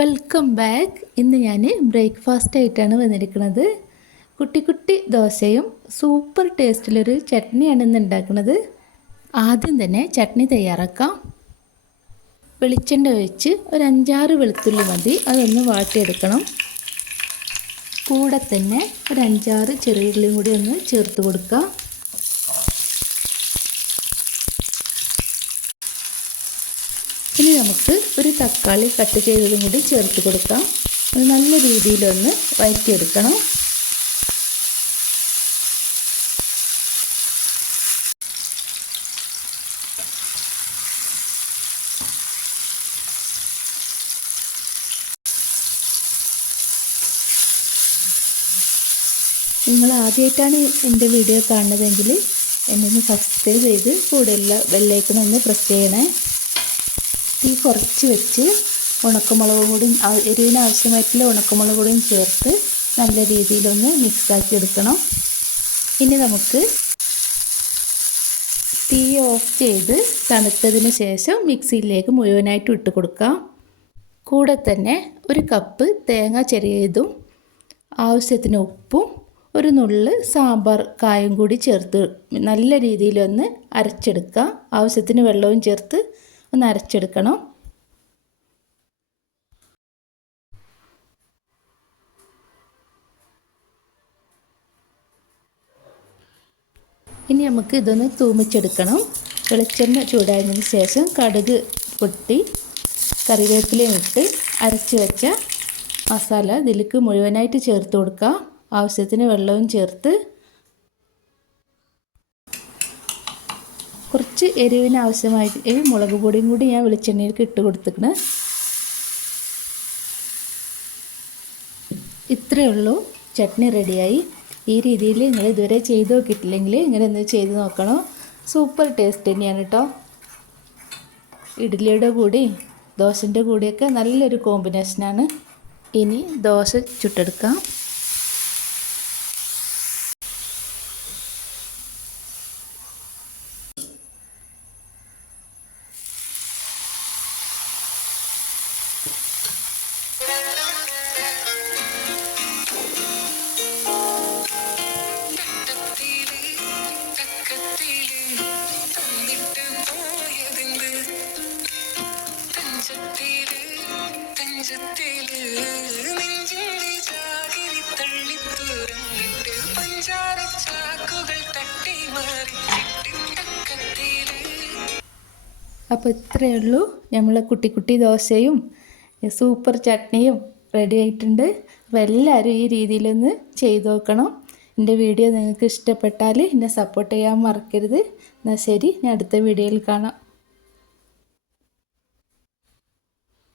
Welcome back ഇന്ന് ഞാൻ breakfast ആയിട്ടാണ് വന്നിരിക്കുന്നത്. കുട്ടി കുട്ടി ദോശയും സൂപ്പർ ടേസ്റ്റിലൊരു ചട്നിയാണ് ഇന്ന് ഉണ്ടാക്കുന്നത് ആദ്യം തന്നെ ചട്നി തയ്യാറാക്കാം. വെളിച്ചെണ്ണ ഒഴിച്ച് ഒരു അഞ്ചാറ് വെളുത്തുള്ളി മതി. അതൊന്ന് വാട്ടിയെടുക്കണം. കൂടെ തന്നെ ഒരു അഞ്ചാറ് ചെറിയുള്ളിയും കൂടി ഒന്ന് ചേർത്ത് കൊടുക്കാം. ഇനി നമുക്ക് ഒരു തക്കാളി കട്ട് ചെയ്തതും കൂടി ചേർത്ത് കൊടുക്കാം. അത് നല്ല രീതിയിലൊന്ന് വഴറ്റിയെടുക്കണം നിങ്ങൾ ആദ്യമായിട്ടാണ് എന്റെ വീഡിയോ കാണുന്നതെങ്കിൽ എന്നെ ഒന്ന് സബ്സ്ക്രൈബ് ചെയ്ത് കൂടെയുള്ള ബെല്ലൈക്കൺ ഒന്ന് പ്രസ് ചെയ്യണേ. തീ കുറച്ച് വെച്ച് ഉണക്കമുളക് കൂടിയും എരിവിന് ആവശ്യമായിട്ടുള്ള ഉണക്കമുളക് കൂടിയും ചേർത്ത് നല്ല രീതിയിലൊന്ന് മിക്സാക്കി എടുക്കണം. ഇനി നമുക്ക് തീ ഓഫ് ചെയ്ത് തണുത്തതിന് ശേഷം മിക്സിയിലേക്ക് മുഴുവനായിട്ട് ഇട്ട് കൊടുക്കാം. കൂടെ തന്നെ ഒരു കപ്പ് തേങ്ങ ചെറിയതും ആവശ്യത്തിന് ഉപ്പും ഒരു നുള്ള് സാമ്പാർ കായും കൂടി ചേർത്ത് നല്ല രീതിയിലൊന്ന് അരച്ചെടുക്കാം. ആവശ്യത്തിന് വെള്ളവും ചേർത്ത് ഒന്ന് അരച്ചെടുക്കണം. ഇനി നമുക്ക് ഇതൊന്ന് തൂമിച്ചെടുക്കണം. വെളിച്ചെണ്ണ ചൂടായതിന് ശേഷം കടുക് പൊട്ടി കറിവേപ്പിലയും ഇട്ട് അരച്ച് വെച്ച മസാല ഇതിലേക്ക് മുഴുവനായിട്ട് ചേർത്ത് കൊടുക്കുക. ആവശ്യത്തിന് വെള്ളവും ചേർത്ത് കുറച്ച് എരിവിന് ആവശ്യമായിട്ട് മുളക് പൊടിയും കൂടി ഞാൻ വെളിച്ചെണ്ണയിലേക്ക് ഇട്ട് കൊടുത്തിട്ടുണ്ട്. ഇത്രയേ ഉള്ളൂ. ചട്നി റെഡിയായി. ഈ രീതിയിൽ നിങ്ങൾ ഇതുവരെ ചെയ്ത് നോക്കിയിട്ടില്ലെങ്കിൽ ഇങ്ങനെ ഒന്ന് ചെയ്ത് നോക്കണം. സൂപ്പർ ടേസ്റ്റ് തന്നെയാണ് കേട്ടോ ഇഡ്ഡലിയുടെ കൂടി ദോശന്റെ കൂടിയൊക്കെ നല്ലൊരു കോമ്പിനേഷനാണ്. ഇനി ദോശ ചുട്ടെടുക്കാം. അപ്പോൾ ഇത്രയേ ഉള്ളൂ. നമ്മളെ കുട്ടി കുട്ടി ദോശയും സൂപ്പർ ചട്നിയും റെഡി ആയിട്ടുണ്ട്. അപ്പോൾ എല്ലാവരും ഈ രീതിയിലൊന്ന് ചെയ്തു നോക്കണം. എന്റെ വീഡിയോ നിങ്ങൾക്ക് ഇഷ്ടപ്പെട്ടാൽ എന്നെ സപ്പോർട്ട് ചെയ്യാൻ മറക്കരുത്. എന്നാൽ ശരി ഞാൻ അടുത്ത വീഡിയോയിൽ കാണാം.